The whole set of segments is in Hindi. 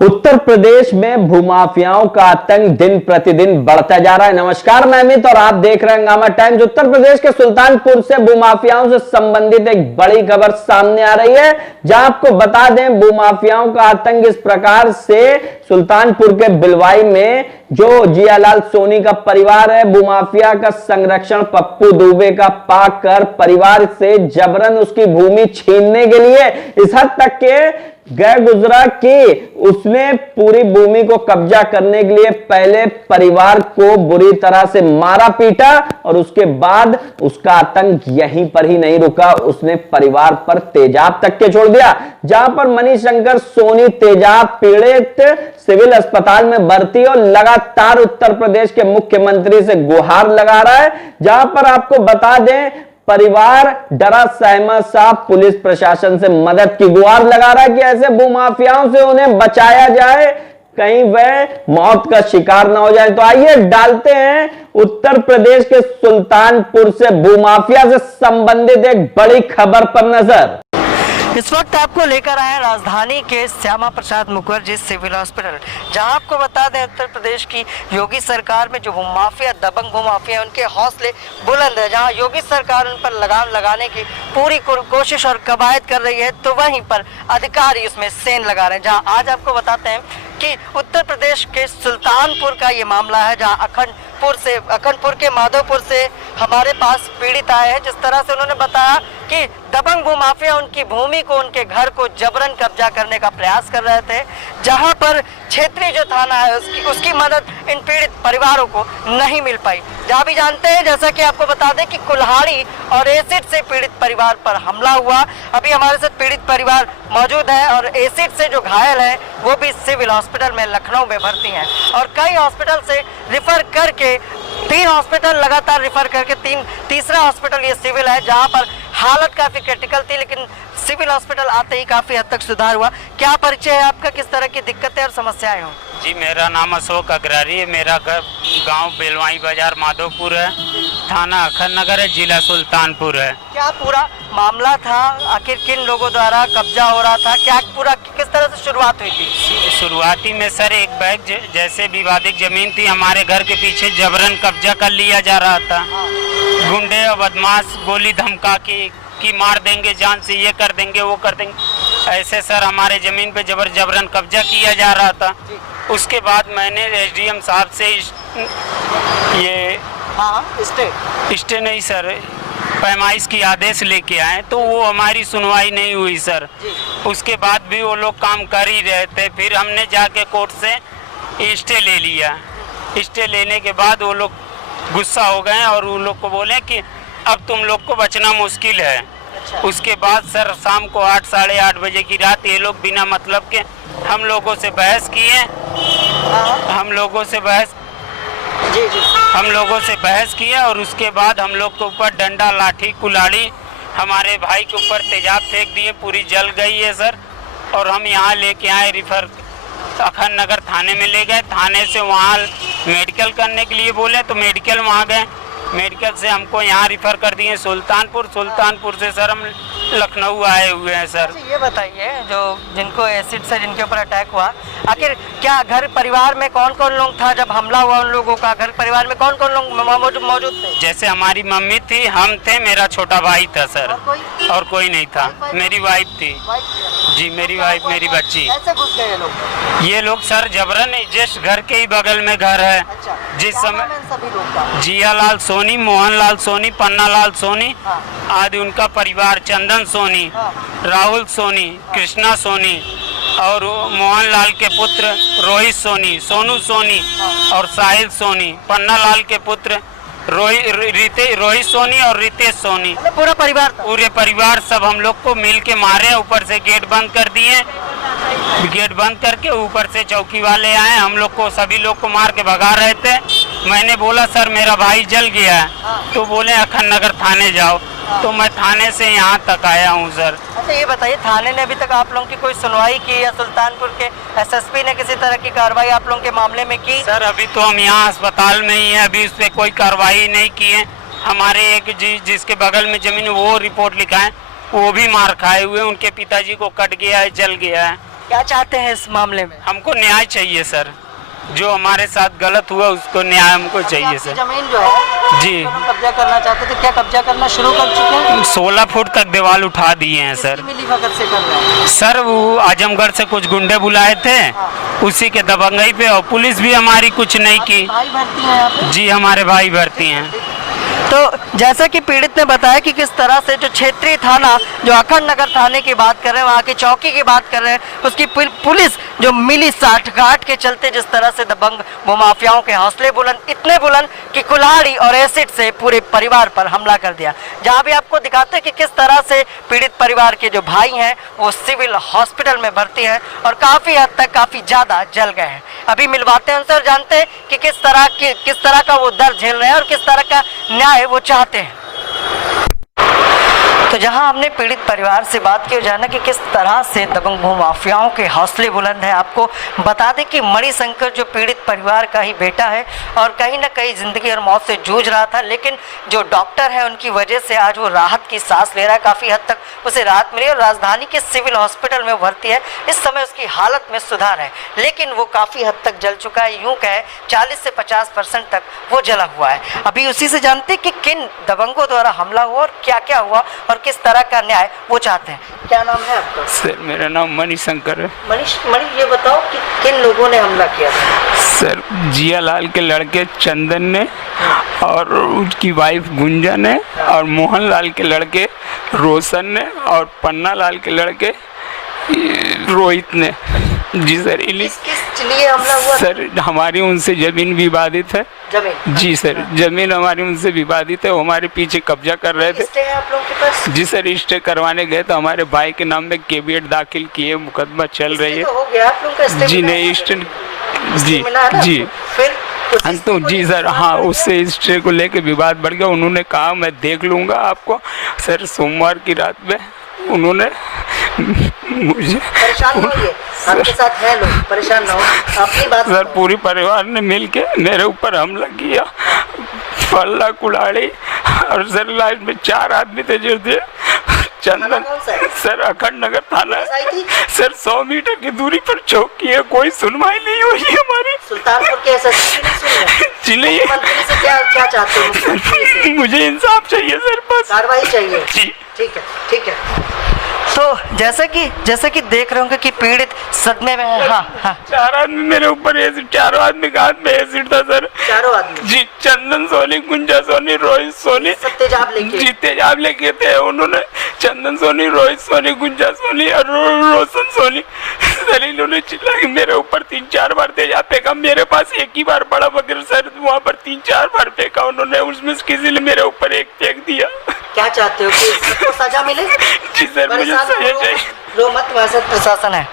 उत्तर प्रदेश में भूमाफियाओं का आतंक दिन प्रतिदिन बढ़ता जा रहा है। नमस्कार, मैं अमित और आप देख रहे हैं हंगामा टाइम्स। उत्तर प्रदेश के सुल्तानपुर से भूमाफियाओं से संबंधित एक बड़ी खबर सामने आ रही है, जहां आपको बता दें भूमाफियाओं का आतंक इस प्रकार से सुल्तानपुर के बिलवाई में जो जियालाल सोनी का परिवार है, भूमाफिया का संरक्षण पप्पू दुबे का पाकर परिवार से जबरन उसकी भूमि छीनने के लिए इस हद तक के गए गुजरा कि उसने पूरी भूमि को कब्जा करने के लिए पहले परिवार को बुरी तरह से मारा पीटा और उसके बाद उसका आतंक यहीं पर ही नहीं रुका, उसने परिवार पर तेजाब तक के छोड़ दिया। जहां पर मणिशंकर सोनी तेजाब पीड़ित सिविल अस्पताल में भर्ती और लगातार उत्तर प्रदेश के मुख्यमंत्री से गुहार लगा रहा है। जहां पर आपको बता दें परिवार डरा सहमा सा पुलिस प्रशासन से मदद की गुहार लगा रहा है कि ऐसे भूमाफियाओं से उन्हें बचाया जाए, कहीं वह मौत का शिकार ना हो जाए। तो आइए डालते हैं उत्तर प्रदेश के सुल्तानपुर से भूमाफिया से संबंधित एक बड़ी खबर पर नजर। इस वक्त आपको लेकर आए हैं राजधानी के श्यामा प्रसाद मुखर्जी सिविल हॉस्पिटल, जहां आपको बता दें उत्तर प्रदेश की योगी सरकार में जो भूमाफिया दबंग भूमाफिया उनके हौसले बुलंद है। जहां योगी सरकार उन पर लगाम लगाने की पूरी कोशिश और कवायद कर रही है, तो वहीं पर अधिकारी उसमें सेंध लगा रहे हैं। जहां आज आपको बताते हैं कि उत्तर प्रदेश के सुल्तानपुर का ये मामला है, जहां अखंडपुर के माधोपुर से हमारे पास पीड़ित आए हैं। जिस तरह से उन्होंने बताया कि दबंग भूमाफिया उनकी भूमि को, उनके घर को जबरन कब्जा करने का प्रयास कर रहे थे, जहां पर क्षेत्रीय जो थाना है उसकी मदद इन पीड़ित परिवारों को नहीं मिल पाई। जहां भी जानते हैं, जैसा कि आपको बता दें कि कुल्हाड़ी और एसिड से पीड़ित परिवार पर हमला हुआ। अभी हमारे साथ पीड़ित परिवार मौजूद है और एसिड से जो घायल है वो भी सिविल हॉस्पिटल में लखनऊ में भर्ती हैं और कई हॉस्पिटल से रिफर करके 3 हॉस्पिटल लगातार रिफर करके तीसरा हॉस्पिटल ये सिविल है, जहां पर हालत काफी क्रिटिकल थी, लेकिन सिविल हॉस्पिटल आते ही काफी हद तक सुधार हुआ। क्या परिचय है आपका, किस तरह की दिक्कतें और समस्याएं हो? जी, मेरा नाम अशोक अग्रवाल है। मेरा गांव बेलवाई बाजार माधोपुर है, थाना अखंडनगर है, जिला सुल्तानपुर है। क्या पूरा मामला था, आखिर किन लोगों द्वारा कब्जा हो रहा था, क्या पूरा किस तरह से शुरुआत हुई थी? शुरुआती में सर एक बैग जैसे विवादित जमीन थी, हमारे घर के पीछे जबरन कब्जा कर लिया जा रहा था। गुंडे और बदमाश गोली धमका कि मार देंगे जान से, ये कर देंगे वो कर देंगे, ऐसे सर हमारे जमीन पे जबरन कब्जा किया जा रहा था। उसके बाद मैंने एसडीएम साहब से ये स्टे नहीं सर, पैमाइश की आदेश लेके आए, तो वो हमारी सुनवाई नहीं हुई सर। उसके बाद भी वो लोग काम कर ही रहे थे। फिर हमने जाके कोर्ट से स्टे ले लिया। स्टे लेने के बाद वो लोग गुस्सा हो गए और उन लोग को बोले कि अब तुम लोग को बचना मुश्किल है। उसके बाद सर शाम को 8 साढ़े 8 बजे की रात ये लोग बिना मतलब के हम लोगों से बहस किए। हम लोगों से बहस किए और उसके बाद हम लोग के ऊपर डंडा लाठी कुल्हाड़ी हमारे भाई के ऊपर तेजाब फेंक दिए, पूरी जल गई है सर। और हम यहाँ लेके आए, रिफर अखंडनगर थाने में ले गए। थाने से वहाँ मेडिकल करने के लिए बोले तो मेडिकल वहाँ गए, मेडिकल से हमको यहाँ रिफर कर दिए सुल्तानपुर से सर हम लखनऊ आए हुए हैं सर। ये बताइए, जो जिनको एसिड से जिनके ऊपर अटैक हुआ, आखिर क्या घर परिवार में कौन कौन लोग था जब हमला हुआ? उन लोगों का घर परिवार में कौन कौन लोग मौजूद थे? जैसे हमारी मम्मी थी, हम थे, मेरा छोटा भाई था सर, और कोई नहीं था। मेरी वाइफ थी जी, मेरी वाइफ, मेरी बच्ची। कैसे घुस गए लोग? ये लोग सर जबरन, जिस घर के ही बगल में घर है। जिस समय जियालाल सोनी, मोहनलाल सोनी, पन्नालाल सोनी आदि उनका परिवार, चंदन सोनी, राहुल सोनी, कृष्णा सोनी और मोहनलाल के पुत्र रोहित सोनी, सोनू सोनी और साहिल सोनी, पन्नालाल के पुत्र रोहित सोनी और रितेश सोनी, पूरा परिवार सब हम लोग को मिल के मारे। ऊपर से गेट बंद कर दिए, गेट बंद करके ऊपर से चौकी वाले आए, हम लोग को, सभी लोग को मार के भगा रहे थे। मैंने बोला सर मेरा भाई जल गया है, तो बोले अखंडनगर थाने जाओ, तो मैं थाने से यहाँ तक आया हूँ सर। अच्छा ये बताइए, थाने ने अभी तक आप लोगों की कोई सुनवाई की या सुल्तानपुर के एसएसपी ने किसी तरह की कार्रवाई आप लोगों के मामले में की? सर अभी तो हम यहाँ अस्पताल में ही हैं, अभी उस पर कोई कार्रवाई नहीं की है। हमारे एक जिसके बगल में जमीन वो रिपोर्ट लिखा है, वो भी मार खाए हुए, उनके पिताजी को कट गया है, जल गया है। क्या चाहते हैं इस मामले में? हमको न्याय चाहिए सर, जो हमारे साथ गलत हुआ उसको न्याय हमको चाहिए आपकी सर। जमीन जो है जी। तो हम कब्जा करना चाहते थे, क्या कब्जा करना शुरू कर चुके हैं? 16 फुट तक दीवार उठा दिए हैं सर। किसकी मिलीभगत से कर रहे हैं? सर वो आजमगढ़ से कुछ गुंडे बुलाए थे, उसी के दबंगई पे, और पुलिस भी हमारी कुछ नहीं की। भाई भर्ती है यहाँ पे? जी हमारे भाई भर्ती हैं। तो जैसा कि पीड़ित ने बताया कि किस तरह से जो क्षेत्रीय थाना, जो अखंड नगर थाने की बात कर रहे हैं, वहाँ की चौकी की बात कर रहे हैं, उसकी पुलिस जो मिली साठगांठ के चलते जिस तरह से दबंग भूमाफियाओं के हौसले बुलंद, इतने बुलंद कि कुल्हाड़ी और एसिड से पूरे परिवार पर हमला कर दिया। जहाँ भी आपको दिखाते हैं कि किस तरह से पीड़ित परिवार के जो भाई हैं वो सिविल हॉस्पिटल में भर्ती हैं और काफ़ी हद तक काफ़ी ज़्यादा जल गए हैं। अभी मिलवाते हैं उनसे और जानते हैं कि किस तरह का वो दर्द झेल रहे हैं और किस तरह का न्याय वो चाहते हैं। तो जहां हमने पीड़ित परिवार से बात की और जाना कि किस तरह से दबंग भूमाफियाओं के हौसले बुलंद हैं। आपको बता दें कि मणिशंकर जो पीड़ित परिवार का ही बेटा है और कहीं ना कहीं ज़िंदगी और मौत से जूझ रहा था, लेकिन जो डॉक्टर है उनकी वजह से आज वो राहत की सांस ले रहा है। काफ़ी हद तक उसे राहत मिली और राजधानी के सिविल हॉस्पिटल में भर्ती है। इस समय उसकी हालत में सुधार है, लेकिन वो काफ़ी हद तक जल चुका है। यूँ कहे 40 से 50% तक वो जला हुआ है। अभी उसी से जानते कि किन दबंगों द्वारा हमला हुआ और क्या क्या हुआ और किस तरह का न्याय वो चाहते हैं। क्या नाम है आपका? सर मेरा नाम मणिशंकर है। मनीष ये बताओ कि किन लोगों ने हमला किया था? सर जियालाल के लड़के चंदन ने और उसकी वाइफ गुंजन ने और मोहनलाल के लड़के रोशन ने और पन्ना लाल के लड़के रोहित ने। जी सर। किस लिए हमला हुआ? सर हमारी उनसे जमीन विवादित है। जमीन? जी सर, जमीन हमारी उनसे विवादित है। वो हमारे पीछे कब्जा कर रहे थे। स्टे है आप लोगों के पास? जी सर, स्टे करवाने गए तो हमारे भाई के नाम में केवीएट दाखिल किए, मुकदमा चल रही है। तो हो गया आप लोगों का स्टे? जी नहीं, स्टे जी जी फिर तो जी सर, हाँ उससे स्टे को लेके विवाद बढ़ गया। उन्होंने कहा मैं देख लूँगा आपको। सर सोमवार की रात में उन्होंने मुझे परेशान न होइए, आपके साथ है लोग, परेशान ना हो, अपनी बात सर पूरी परिवार ने मिलके मेरे ऊपर हमला किया, पल्ला कुल्हाड़ी, और सर लास्ट में 4 आदमी थे जो थे। चंदन सर अखंड नगर थाना है सर, 100 मीटर की दूरी पर चौकी है। कोई सुनवाई नहीं हुई हमारी। सुल्तानपुर के एसएसपी नहीं मंत्री से क्या चाहते हो? मुझे इंसाफ चाहिए सर, बस कार्रवाई चाहिए। जी ठीक है, ठीक है। तो जैसे कि देख रहे होंगे कि पीड़ित सदमे में है। हाँ। 4 आदमी मेरे ऊपर एसिड, 4 आदमी का हाथ में एसिड था सर। 4 आदमी? जी। चंदन सोनी, गुंजा सोनी, रोहित सोनी, सब तेजाब लेके? जी तेजाब लेके थे उन्होंने। चंदन सोनी, रोहित सोनी, गुंजा सोनी और रोशन सोनी। सर इन्होंने चिल्ला के मेरे ऊपर 3-4 बार तेजाब फेंका। मेरे पास एक ही बार पड़ा, मगर सर वहाँ पर 3-4 बार फेंका उन्होंने। उसमें किसी ने मेरे ऊपर एक फेंक दिया। क्या चाहते हो कि सबको सजा मिले? जी सर, मुझे सजा चाहिए। रो मत, वैसे प्रशासन है।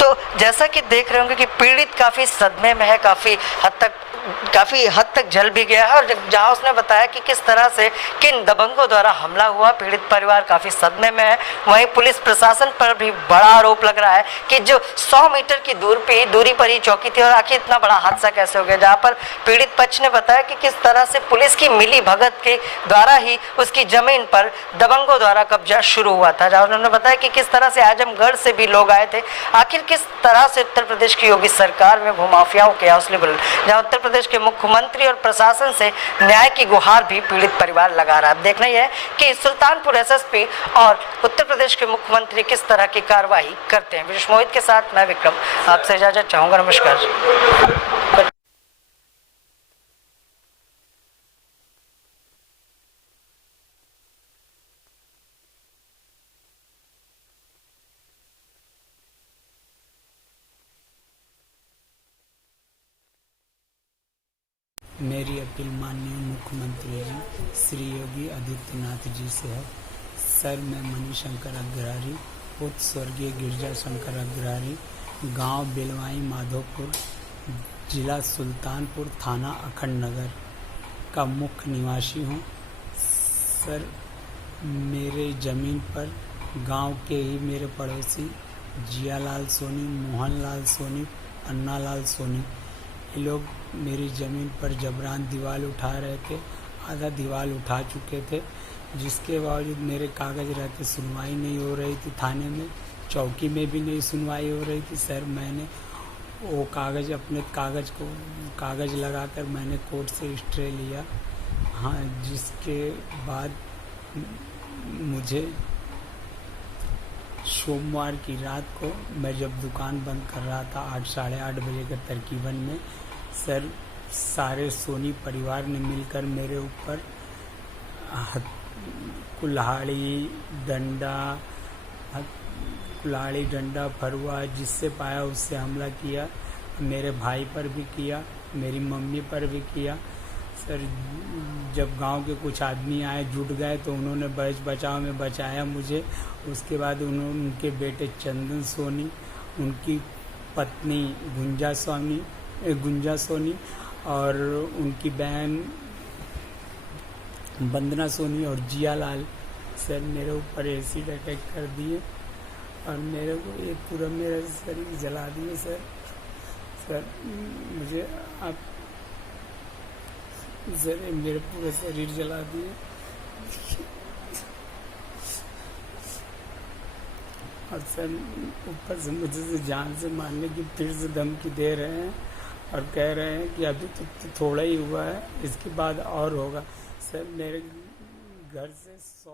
तो जैसा कि देख रहे होंगे कि पीड़ित काफी सदमे में है, काफी हद तक जल भी गया है। और जहां उसने बताया कि किस तरह से किन दबंगों द्वारा हमला हुआ, पीड़ित परिवार काफी सदमे में है। वहीं पुलिस प्रशासन पर भी बड़ा आरोप लग रहा है कि जो 100 मीटर की दूरी पर ही चौकी थी, और आखिर इतना बड़ा हादसा कैसे हो गया। जहां पर पीड़ित पक्ष ने बताया कि किस तरह से पुलिस की मिली भगत के द्वारा ही उसकी जमीन पर दबंगों द्वारा कब्जा शुरू हुआ था। जहां उन्होंने बताया कि किस तरह से आजमगढ़ से भी लोग आए थे। आखिर किस तरह से उत्तर प्रदेश की योगी सरकार में भूमाफियाओं के हौसले बुलंद, जहां उत्तर प्रदेश के मुख्यमंत्री और प्रशासन से न्याय की गुहार भी पीड़ित परिवार लगा रहा है। देखना यह है कि सुल्तानपुर एसएसपी और उत्तर प्रदेश के मुख्यमंत्री किस तरह की कार्रवाई करते हैं। विशेष मोहित के साथ मैं विक्रम आपसे इजाजत चाहूंगा। नमस्कार। मेरी अपील माननीय मुख्यमंत्री जी श्री योगी आदित्यनाथ जी से है। सर मैं मणिशंकर अग्रहारी, पुत्र स्वर्गीय गिरजा शंकर अग्रहारी, गांव बेलवाई माधोपुर, जिला सुल्तानपुर, थाना अखंड नगर का मुख्य निवासी हूं। सर मेरे ज़मीन पर गांव के ही मेरे पड़ोसी जियालाल सोनी, मोहनलाल सोनी, पन्ना लाल सोनी, ये लोग मेरी ज़मीन पर जबरान दीवार उठा रहे थे। आधा दीवार उठा चुके थे, जिसके बावजूद मेरे कागज़ रहते सुनवाई नहीं हो रही थी थाने में। चौकी में भी नहीं सुनवाई हो रही थी सर। मैंने वो अपने कागज लगाकर मैंने कोर्ट से स्टे लिया। हाँ, जिसके बाद मुझे सोमवार की रात को मैं जब दुकान बंद कर रहा था 8 साढ़े 8 बजे के तकरीबन में सर, सारे सोनी परिवार ने मिलकर मेरे ऊपर कुल्हाड़ी डंडा फरुआ जिससे पाया उससे हमला किया। मेरे भाई पर भी किया, मेरी मम्मी पर भी किया सर। जब गांव के कुछ आदमी आए जुट गए तो उन्होंने बचाव में बचाया मुझे। उसके बाद उनके बेटे चंदन सोनी, उनकी पत्नी गुंजा सोनी और उनकी बहन वंदना सोनी और जिया लाल सर मेरे ऊपर एसिड अटैक कर दिए और मेरे को ये पूरा मेरा शरीर जला दिए सर। मुझे आप सर मेरे पूरा शरीर जला दिए और सर ऊपर से मुझे जान से मारने की फिर से धमकी दे रहे हैं और कह रहे हैं कि अभी तो थोड़ा ही हुआ है, इसके बाद और होगा सर। मेरे घर से 100